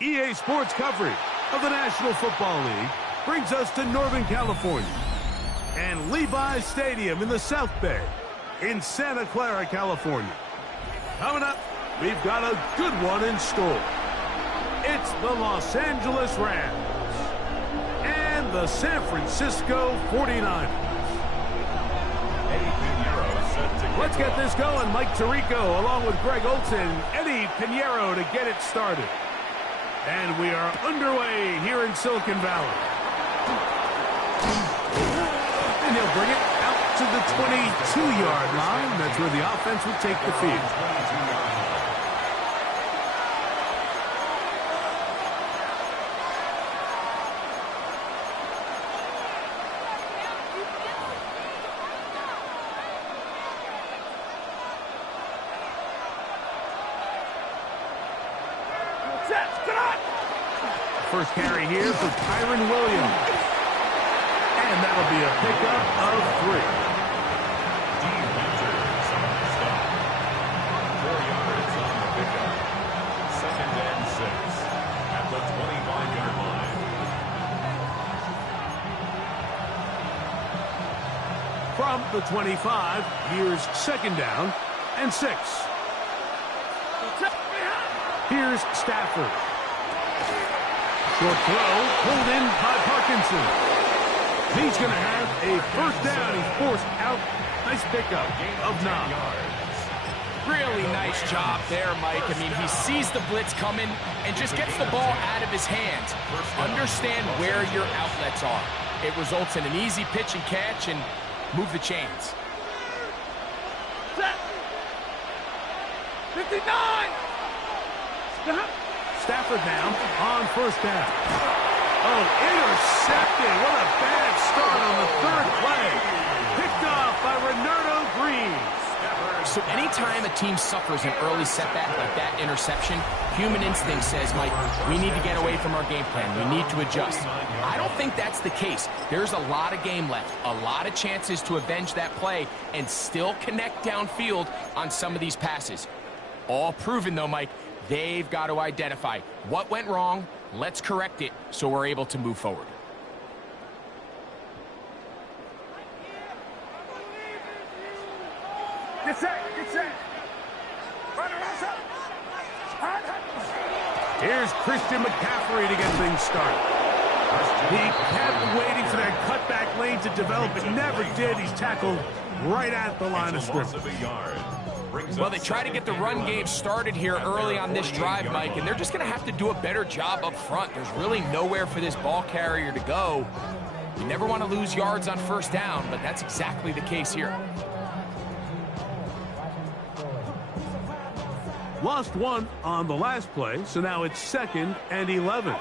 EA Sports coverage of the National Football League brings us to Northern California and Levi's Stadium in the South Bay in Santa Clara, California. Coming up, we've got a good one in store. It's the Los Angeles Rams and the San Francisco 49ers. Let's get this going. Mike Tirico along with Greg Olson, Eddie Pinheiro to get it started. And we are underway here in Silicon Valley. And he'll bring it out to the 22-yard line. That's where the offense will take the field. First carry here for Kyren Williams. And that'll be a pickup of 3. Dean Winters on the stop. 4 yards on the pickup. 2nd and 6 at the 25-yard line. From the 25, here's 2nd down and 6. Here's Stafford. Short throw, pulled in by Parkinson. He's going to have a first down. He's forced out. Nice pickup of 9 yards. Really nice job there, Mike. I mean, he sees the blitz coming and just gets the ball out of his hands. Understand where your outlets are. It results in an easy pitch and catch and move the chains. 59! Stafford now on first down. Oh, intercepted. What a bad start on the 3rd play. Picked off by Renardo Green. So anytime a team suffers an early setback like that interception, human instinct says, Mike, we need to get away from our game plan. We need to adjust. I don't think that's the case. There's a lot of game left, a lot of chances to avenge that play and still connect downfield on some of these passes. All proven, though, Mike. They've got to identify what went wrong. Let's correct it so we're able to move forward. Get set. Here's Christian McCaffrey to get things started. He kept waiting for that cutback lane to develop. It never did. He's tackled right at the line of scrimmage. Well, they try to get the run game started here early on this drive, Mike, and they're just going to have to do a better job up front. There's really nowhere for this ball carrier to go. You never want to lose yards on first down, but that's exactly the case here. Lost 1 on the last play, so now it's 2nd and 11.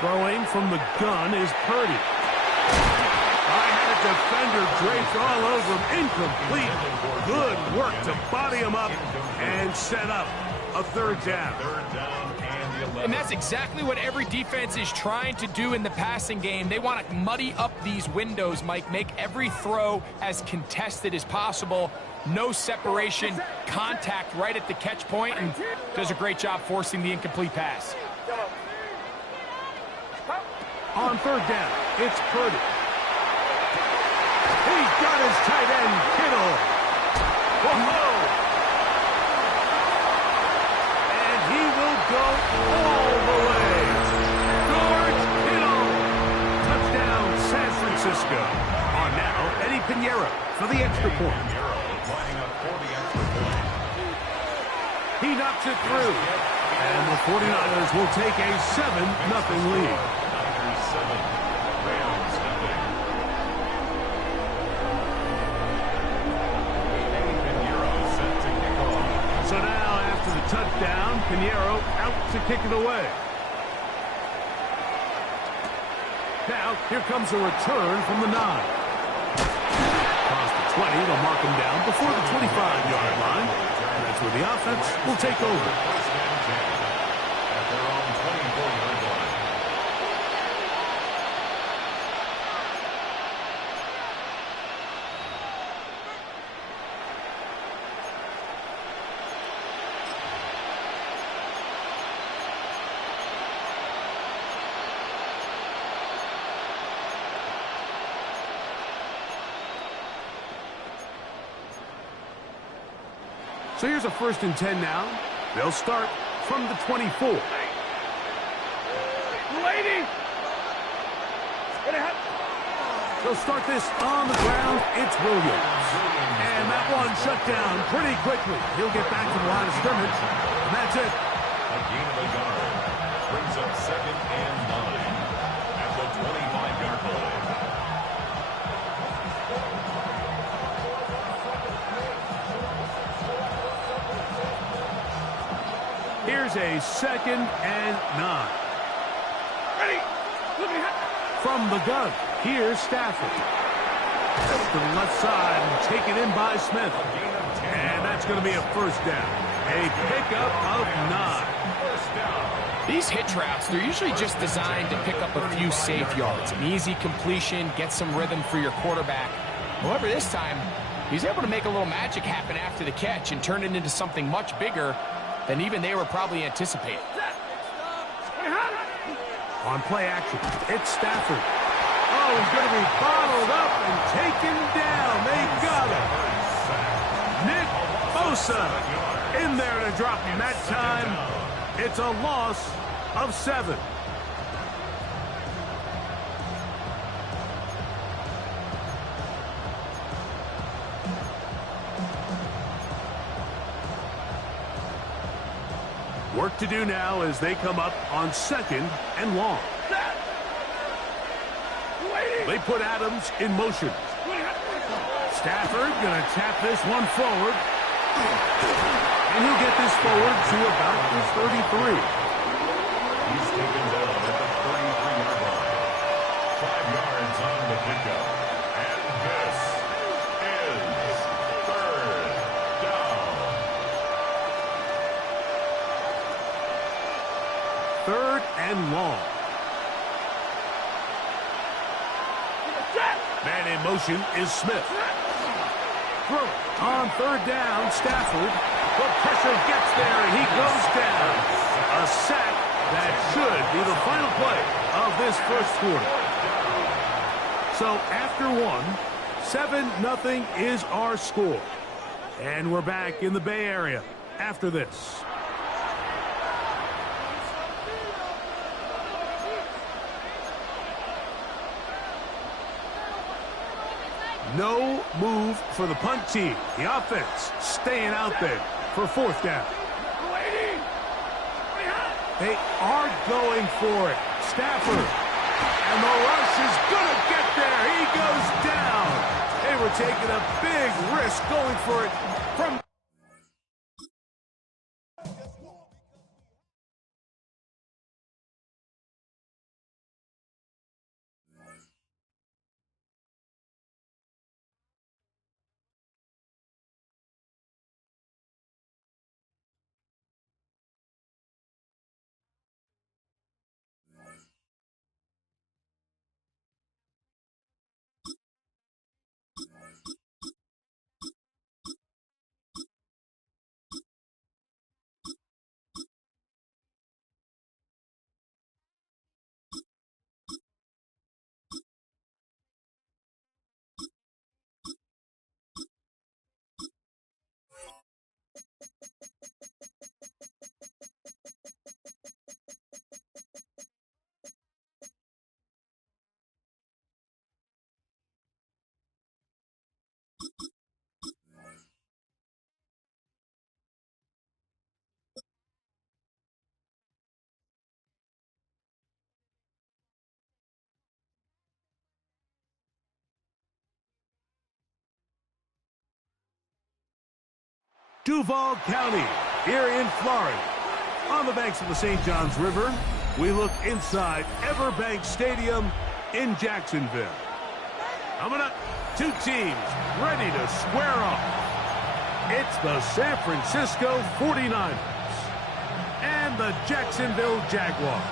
Throwing from the gun is Purdy. I had a defender draped all over him. Incomplete. Good work to body him up and set up a 3rd down. And that's exactly what every defense is trying to do in the passing game. They want to muddy up these windows, Mike, make every throw as contested as possible. No separation, contact right at the catch point, and does a great job forcing the incomplete pass. On 3rd down, it's Purdy. He's got his tight end, Kittle. Whoa! And he will go all the way. George Kittle. Touchdown, San Francisco. On now, Eddie Pinheiro for the extra point. He knocks it through. And the 49ers will take a 7-0 lead. So now, after the touchdown, Pinheiro out to kick it away. Now, here comes a return from the 9. Across the 20, they'll mark him down before the 25-yard line. And that's where the offense will take over. So here's a 1st and 10 now. They'll start from the 24. They'll start this on the ground. It's Williams. And that one shut down pretty quickly. He'll get back to the line of scrimmage. And that's it. A gain of a yard brings up 2nd and 9 at the 25-yard line. Here's a 2nd and 9. Ready. From the gun, here's Stafford. To the left side and taken in by Smith. And that's going to be a 1st down. A pickup of 9. These hitch routes, they're usually just designed to pick up a few safe yards. An easy completion, get some rhythm for your quarterback. However, this time, he's able to make a little magic happen after the catch and turn it into something much bigger than even they were probably anticipating. On play action, it's Stafford. Oh, he's going to be bottled up and taken down. They got him. Nick Bosa in there to drop him that time. It's a loss of 7. Work to do now as they come up on 2nd and long. They put Adams in motion. Stafford going to tap this one forward. And he'll get this forward to about the 33. He's taken down at the 33-yard line. 5 yards on the pickup. And this is 3rd down. 3rd and long. Man in motion is Smith. Throw on 3rd down, Stafford. The pressure gets there, and he goes down. A sack that should be the final play of this 1st quarter. So after 7-0 is our score. And we're back in the Bay Area after this. No move for the punt team. The offense staying out there for 4th down. They are going for it. Stafford. And the rush is going to get there. He goes down. They were taking a big risk going for it from... Duval County, here in Florida. On the banks of the St. Johns River, we look inside Everbank Stadium in Jacksonville. Coming up, 2 teams ready to square off. It's the San Francisco 49ers and the Jacksonville Jaguars.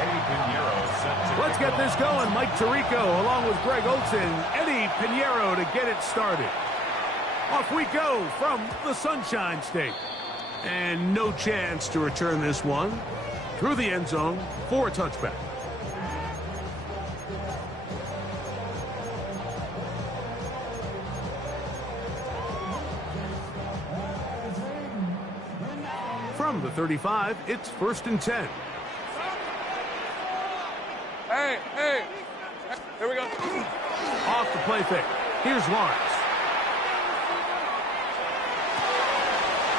Eddie Pinheiro set to Let's get this going. Mike Tirico along with Greg Olson. Eddie Pinheiro to get it started. Off we go from the Sunshine State. And no chance to return this one through the end zone for a touchback. From the 35, it's 1st and 10. Hey, here we go. Off the play fake. Here's Lawrence.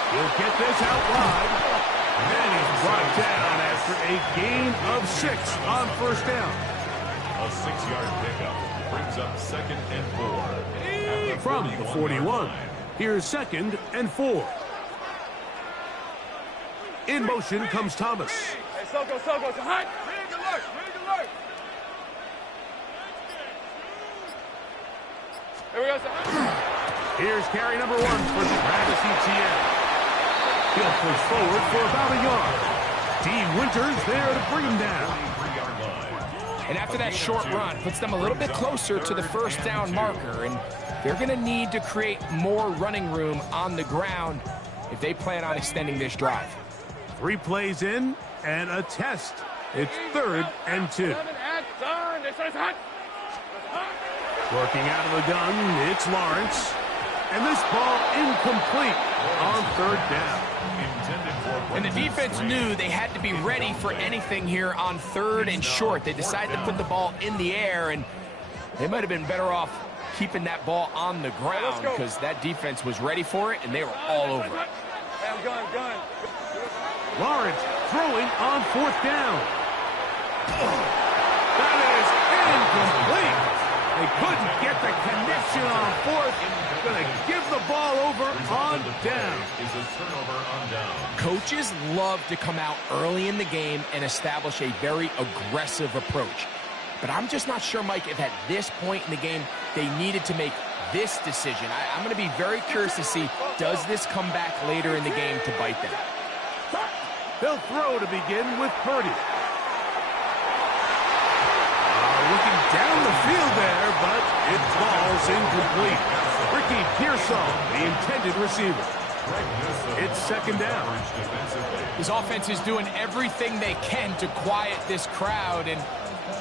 He'll get this out wide. Then he's brought down after a gain of 6 on 1st down. A 6-yard pickup brings up 2nd and 4. From the 41, here's 2nd and 4. In motion comes Thomas. Hey, Soko, hot. Rig alert. Here we go, Here's carry number 1 for Travis Etienne. He'll push forward for about a yard. Dean Winters there to bring him down. And after that short run, puts them a little bit closer to the 1st down marker, and they're going to need to create more running room on the ground if they plan on extending this drive. 3 plays in and a test. It's 3rd and 2. Working out of the gun, it's Lawrence. And this ball incomplete on 3rd down. And the defense knew they had to be ready for anything here on 3rd and short. They decided to put the ball in the air, and they might have been better off keeping that ball on the ground because that defense was ready for it, and they were all over it. Gun. Lawrence throwing on 4th down. That is incomplete. They couldn't get the connection on 4th. Going to give the ball over on down. Is a turnover on down. Coaches love to come out early in the game and establish a very aggressive approach. But I'm just not sure, Mike, if at this point in the game they needed to make this decision. I'm going to be very curious to see, does this come back later in the game to bite them? They'll throw to begin with Purdy. Looking down the field there, but it falls incomplete. Ricky Pearsall, the intended receiver. It's 2nd down. This offense is doing everything they can to quiet this crowd, and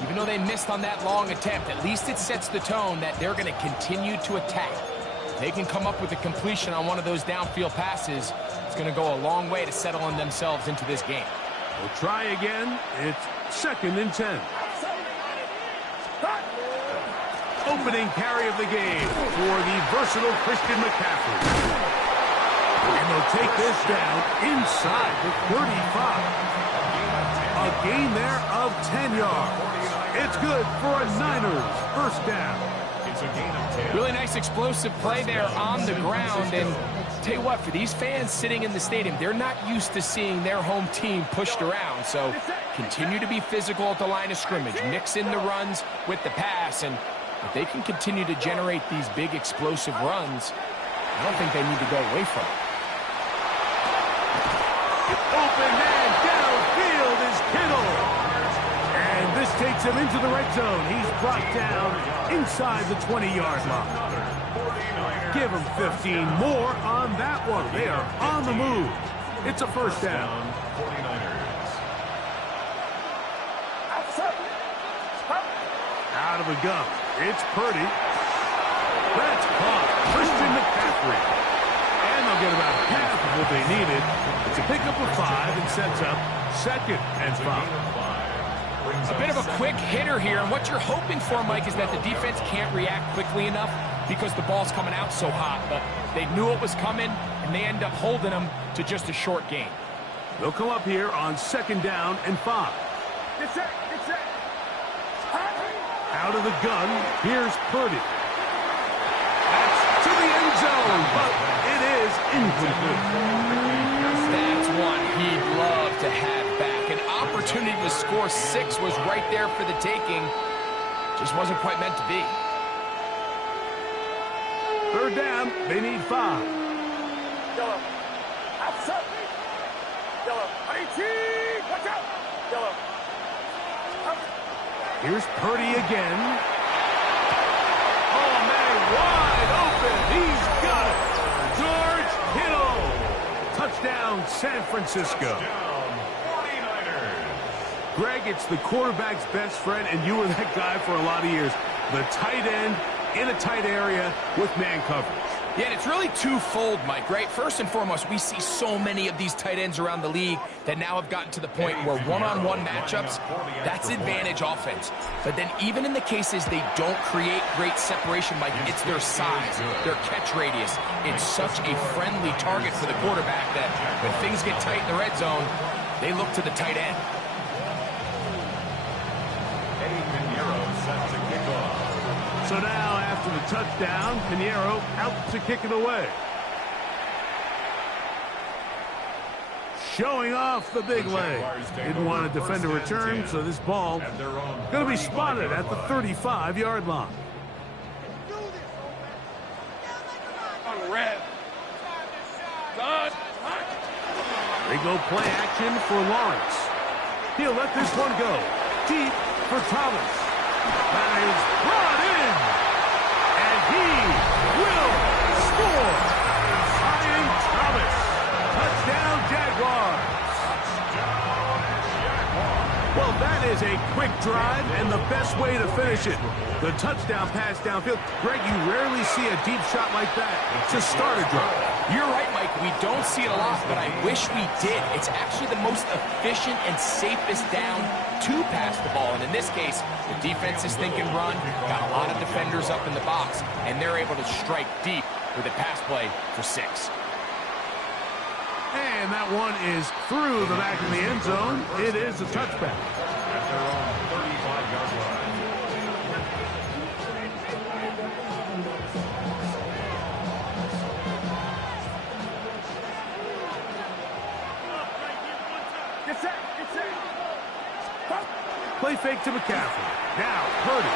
even though they missed on that long attempt, at least it sets the tone that they're going to continue to attack. If they can come up with a completion on one of those downfield passes, it's going to go a long way to settling themselves into this game. We'll try again. It's 2nd and 10. Opening carry of the game for the versatile Christian McCaffrey. And they'll take this down inside the 35. A gain there of 10 yards. It's good for a Niners 1st down. It's a gain of 10. Really nice explosive play there on the ground. And tell you what, for these fans sitting in the stadium, they're not used to seeing their home team pushed around. So continue to be physical at the line of scrimmage. Mix in the runs with the pass. And if they can continue to generate these big explosive runs, I don't think they need to go away from it. Open man downfield is Kittle. And this takes him into the red zone. He's brought down inside the 20-yard line. Give him 15 more on that one. They are on the move. It's a 1st down. 49ers. Out of the gun. It's Purdy. That's caught. Christian McCaffrey. And they'll get about half of what they needed. It's a pickup of 5 and sets up 2nd and 5. A bit of a quick hitter here, and what you're hoping for, Mike, is that the defense can't react quickly enough because the ball's coming out so hot. But they knew it was coming, and they end up holding them to just a short gain. They'll come up here on 2nd down and 5. Get set. Out of the gun, here's Purdy. That's to the end zone, but it is incomplete. That's one he'd love to have back. An opportunity to score 6 was right there for the taking. Just wasn't quite meant to be. 3rd down, they need 5. Yellow. Outside. Yellow. Watch out. Yellow. Here's Purdy again. Oh, man, wide open. He's got it. George Kittle. Touchdown, San Francisco. 49ers. Greg, it's the quarterback's best friend, and you were that guy for a lot of years. The tight end in a tight area with man coverage. Yeah, and it's really twofold, Mike, right? First and foremost, we see so many of these tight ends around the league that now have gotten to the point where one-on-one matchups, that's advantage offense. But then even in the cases they don't create great separation, Mike, it's their size, their catch radius. It's such a friendly target for the quarterback that when things get tight in the red zone, they look to the tight end. Eddie Pinheiro set to kick off. So now, after the touchdown, Pinheiro out to kick it away. Showing off the big leg. Didn't want to defend a return, so this ball going to be spotted at the 35-yard line. On red. Done. They go play action for Lawrence. He'll let this one go. Deep for Thomas. That is brought in. And he will score. Ryan Thomas. Touchdown, Jaguars. Well, that is a quick drive and the best way to finish it. The touchdown pass downfield. Greg, you rarely see a deep shot like that to start a drive. You're right, Mike. We don't see it a lot, but I wish we did. It's actually the most efficient and safest down to pass the ball. And in this case, the defense is thinking run, got a lot of defenders up in the box, and they're able to strike deep with a pass play for 6. And that one is through the back of the end zone. It is a touchback. At their own 35-yard line. Get set. Get set. Play fake to McCaffrey. Now, Purdy.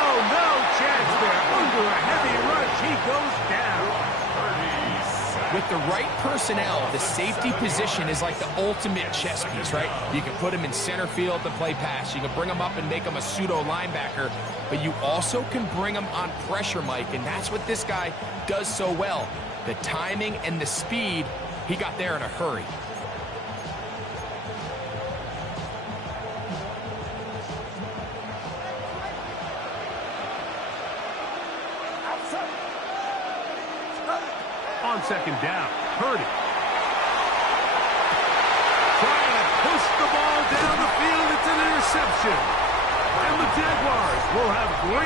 Oh, no chance there. Under a heavy rush, he goes down. With the right personnel, the safety position is like the ultimate chess piece, right? You can put him in center field to play pass. You can bring him up and make him a pseudo linebacker, but you also can bring him on pressure, Mike, and that's what this guy does so well. The timing and the speed, he got there in a hurry. On second down, Purdy. Trying to push the ball down the field. It's an interception. And the Jaguars will have great